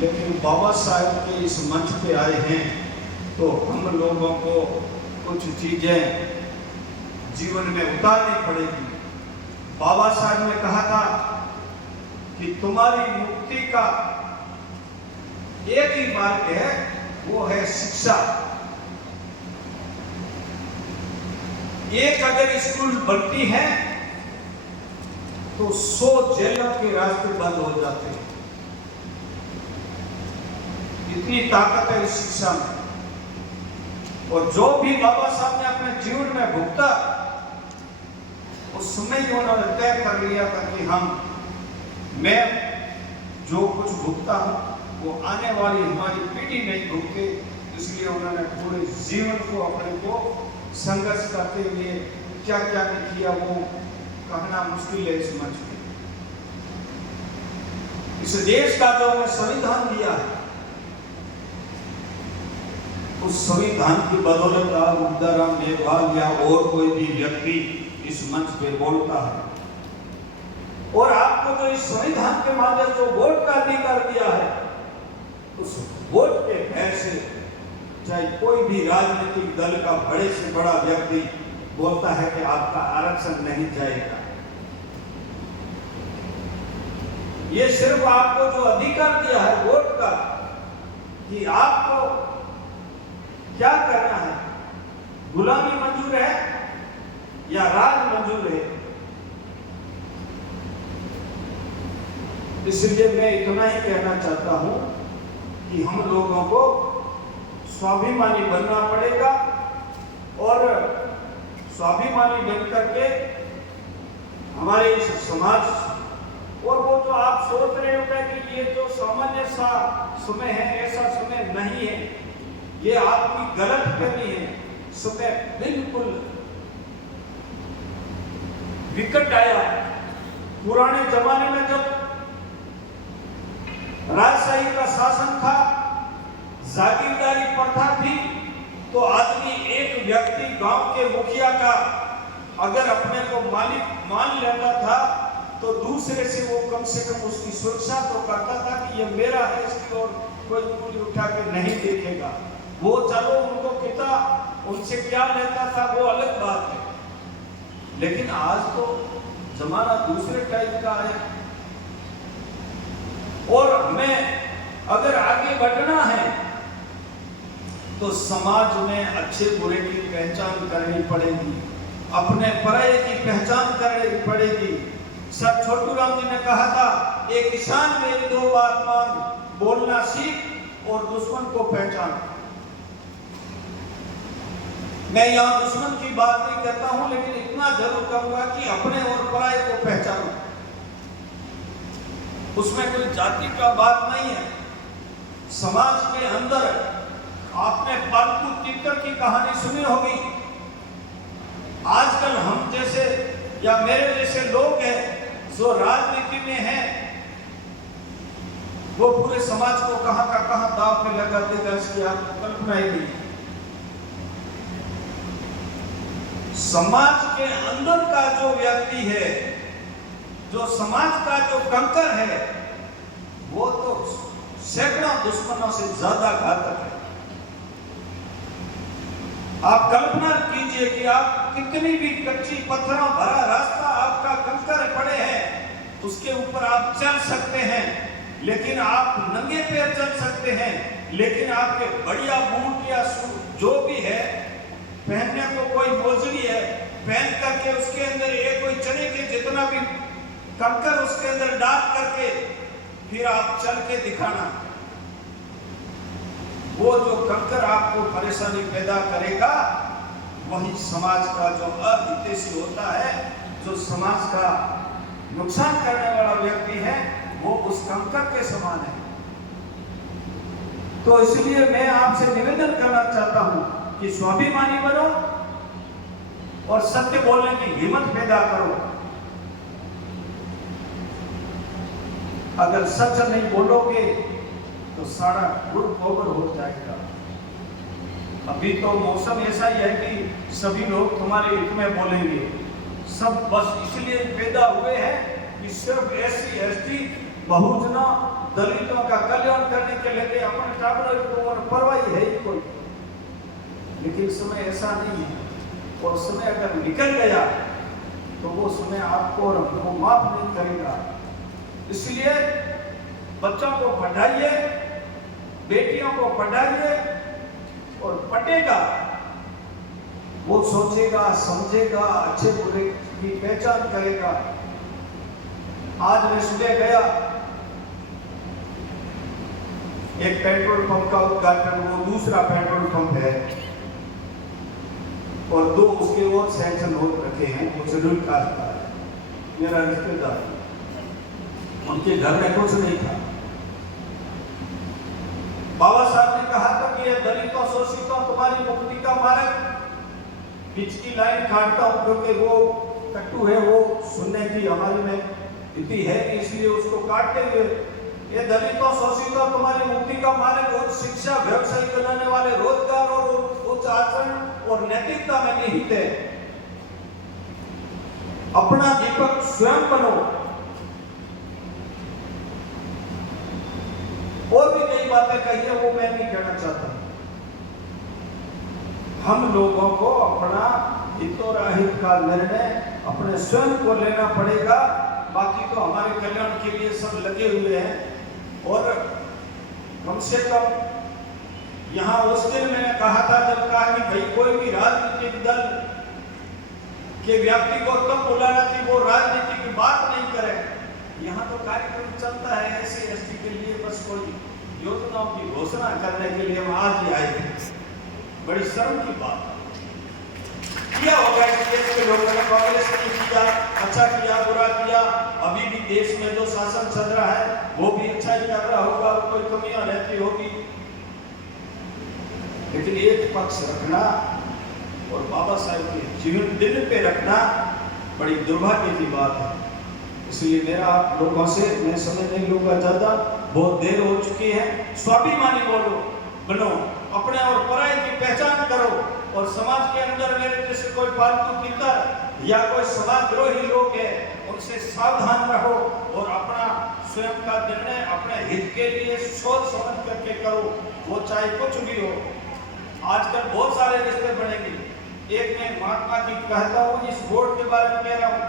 लेकिन बाबा साहब के इस मंच पे आए हैं तो हम लोगों को कुछ चीजें जीवन में उतारनी पड़ेगी। बाबा साहब ने कहा था कि तुम्हारी मुक्ति का एक ही मार्ग है, वो है शिक्षा। एक अगर स्कूल बनती है तो 100 जेलों के रास्ते बंद हो जाते हैं। इतनी ताकत है इस शिक्षा में। और जो भी बाबा साहब ने अपने जीवन में भुगता, उस समय ही उन्होंने तय कर लिया था कि मैं जो कुछ भुगता हूं वो आने वाली हमारी पीढ़ी नहीं भुगते। इसलिए उन्होंने पूरे जीवन को अपने को संघर्ष करते हुए क्या क्या नहीं किया वो कहना मुश्किल है इस मंच में। इस देश का जो हमें संविधान दिया है, उस संविधान की बदौलत आज उदाराम मेघवाल या और कोई भी व्यक्ति इस मंच पे बोलता है। और आपको जो इस संविधान के माध्यम से वोट का अधिकार दिया है, उस वोट के भय से चाहे कोई भी राजनीतिक दल का बड़े से बड़ा व्यक्ति बोलता है कि आपका आरक्षण नहीं जाएगा। ये सिर्फ आपको जो अधिकार दिया है वोट का, कि आपको क्या करना है, गुलामी मंजूर है या राज मंजूर है। इसलिए मैं इतना ही कहना चाहता हूं कि हम लोगों को स्वाभिमानी बनना पड़ेगा और स्वाभिमानी बनकर के हमारे इस समाज, और वो जो आप सोच रहे हो कि ये तो सामान्य सा समय है, ऐसा समय नहीं है, ये आपकी गलत फहमी है। समय बिल्कुल विकट आया। पुराने जमाने में जब राजशाही का शासन था, जागीरदारी प्रथा थी, तो आदमी एक व्यक्ति गांव के मुखिया का अगर अपने को मालिक मान लेता था तो दूसरे से वो कम से कम उसकी सुरक्षा तो करता था कि ये मेरा है, इसकी ओर कोई उंगली उठा के नहीं देखेगा। वो चलो उनको पिता उनसे क्या लेता था वो अलग बात है, लेकिन आज तो जमाना दूसरे टाइप का है। और हमें अगर आगे बढ़ना है तो समाज में अच्छे बुरे की पहचान करनी पड़ेगी, अपने पराये की पहचान करनी पड़ेगी। सर छोटू राम जी ने कहा था, एक किसान मेरी 2 बात मान, बोलना सीख और दुश्मन को पहचान। मैं यहाँ दुश्मन की बात नहीं करता हूं, लेकिन इतना जरूर कहूंगा कि अपने और पराये को पहचानो। उसमें कोई जाति का बात नहीं है। समाज के अंदर आपने पालतू तीतर की कहानी सुनी होगी। आजकल हम जैसे या मेरे जैसे लोग हैं जो राजनीति में हैं, वो पूरे समाज को कहां का कहां दांव पे लगा देगा, इसकी आपको कल्पना ही नहीं। समाज के अंदर का जो व्यक्ति है, जो समाज का जो कंकर है, वो तो सैकड़ों दुश्मनों से ज्यादा घातक है। आप कल्पना कीजिए कि आप कितनी भी कच्ची पत्थरों भरा रास्ता आपका कंकर पड़े हैं, उसके ऊपर आप चल सकते हैं, लेकिन आप नंगे पैर चल सकते हैं, लेकिन आपके बढ़िया बूट या जो भी है पहनने को कोई मोजड़ी है, पहन करके उसके अंदर एक कोई चने के जितना भी कंकर उसके अंदर डाल करके फिर आप चल के दिखाना। वो जो कंकर आपको परेशानी पैदा करेगा, वही समाज का जो अहितैषी होता है, जो समाज का नुकसान करने वाला व्यक्ति है, वो उस कंकर के समान है। तो इसलिए मैं आपसे निवेदन करना चाहता हूं कि स्वाभिमानी बनो और सत्य बोलने की हिम्मत पैदा करो। अगर सच नहीं बोलोगे तो सारा गुड़ गोबर हो जाएगा। अभी तो मौसम ऐसा ही है कि सभी लोग तुम्हारे हित में बोलेंगे। सब बस इसलिए पैदा हुए हैं कि सिर्फ SC ST बहुजना दलितों का कल्याण करने के लिए अपने टाबरों को परवाही है ही कोई, लेकिन समय ऐसा नहीं है। और समय अगर निकल गया तो वो समय आपको और हमको माफ नहीं करेगा। इसलिए बच्चों को पढ़ाइए, बेटियों को पढ़ाइए, और पढ़ेगा वो सोचेगा, समझेगा, अच्छे बुरे की पहचान करेगा। आज मैं सुबह गया, एक पेट्रोल पंप का उद्घाटन, वो दूसरा पेट्रोल पंप है और दो उसके और सैंक्शन हो रखे हैं। वो शेड्यूल कास्ट का है, मेरा रिश्तेदार, उनके घर में कुछ नहीं था। बाबा साहब ने कहा था कि ये दलितों शोषितों तुम्हारी मुक्ति का मार्ग, बीच की लाइन काटता हूं क्योंकि वो कट्टू है, वो सुनने की हमारे में इतनी है कि इसलिए उसको काटते हुए, ये दलितों शोषितों तुम्हारी मुक्ति का मार्ग उच्च शिक्षा, व्यवसाय बनाने वाले, रोजगार और उच्च आचरण और नैतिकता में निहित है। अपना दीपक स्वयं बनो। और भी कई बातें कही है, वो मैं नहीं कहना चाहता। हम लोगों को अपना हितोराहित का निर्णय अपने स्वयं को लेना पड़ेगा। बाकी तो हमारे कल्याण के लिए सब लगे हुए हैं। और कम से कम यहाँ उस दिन मैंने कहा था, जब कहा कि भाई कोई भी राजनीतिक दल के व्यक्ति को तब बुलाना कि वो राजनीति की बात नहीं करे। यहाँ तो कार्यक्रम चलता है ऐसे एसटी के लिए, बस कोई योजनाओं की घोषणा करने के लिए हम आज ही आए थे। बड़ी शर्म की बात किया होगा इस देश के लोगों ने, कांग्रेस ने किया, अच्छा किया, बुरा किया। अभी भी देश में जो शासन चल रहा है वो भी अच्छा ही कर रहा होगा, कोई कमियां रहती होगी, लेकिन एक पक्ष रखना और बाबा साहब के जीवन दिल पे रखना बड़ी दुर्भाग्य की बात है। इसलिए मेरा आप लोगों से, मैं समय नहीं लूंगा ज्यादा, बहुत देर हो चुकी है। स्वाभिमानी बनो, अपने और पराये की पहचान करो, और समाज के अंदर मेरे जैसे कोई फालतू तीतर या कोई समाजद्रोही लोग हैं उनसे सावधान रहो, और अपना स्वयं का निर्णय अपने हित के लिए सोच समझ करके करो, वो चाहे कुछ भी हो। आजकल बहुत सारे रिश्ते बनेंगे। एक मैं महात्मा की कहता हूँ, इस वोट के बारे में कह रहा हूँ,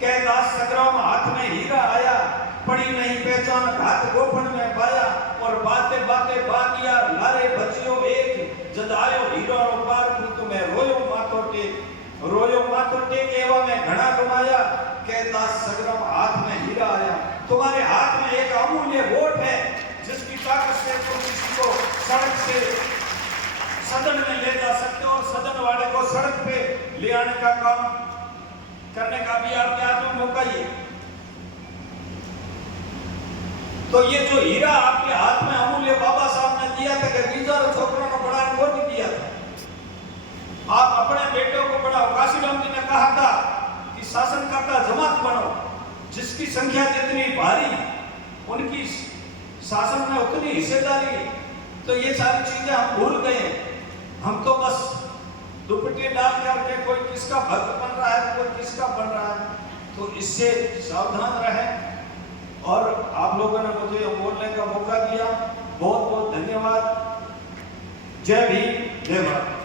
कैलाश संग्राम हाथ में हीरा आया, पड़ी नहीं पहचान घात गोफन में पाया, और बातें बातें बातिया लारे बचियो एक, जदायो हीरो पार तुम्हें रोयो मातो टेक एवं में घना कमाया, कैलाश संग्राम हाथ में हीरा आया। तुम्हारे हाथ में एक अमूल्य वोट है, जिसकी ताकत से तुम किसी को सड़क से सदन में ले जा सकते हो, और सदन वाले को सड़क पे ले आने का काम करने का भी आपके हाथ में मौका ही है। तो ये जो हीरा आपके हाथ में अमूल्य बाबा साहब ने दिया था, कि बीजार छोकरों को बड़ा को नहीं दिया था, आप अपने बेटों को बढ़ाओ। काशीराम जी ने कहा था कि शासनकर्ता जमात बनो, जिसकी संख्या जितनी भारी उनकी शासन में उतनी हिस्सेदारी। तो ये सारी चीजें हम भूल गए। हम तो बस दुपट्टे डाल करके कोई किसका भक्त बन रहा है, कोई किसका बन रहा है। तो इससे सावधान रहें। और आप लोगों ने मुझे बोलने का मौका दिया, बहुत बहुत धन्यवाद। जय भीम, जय भारत।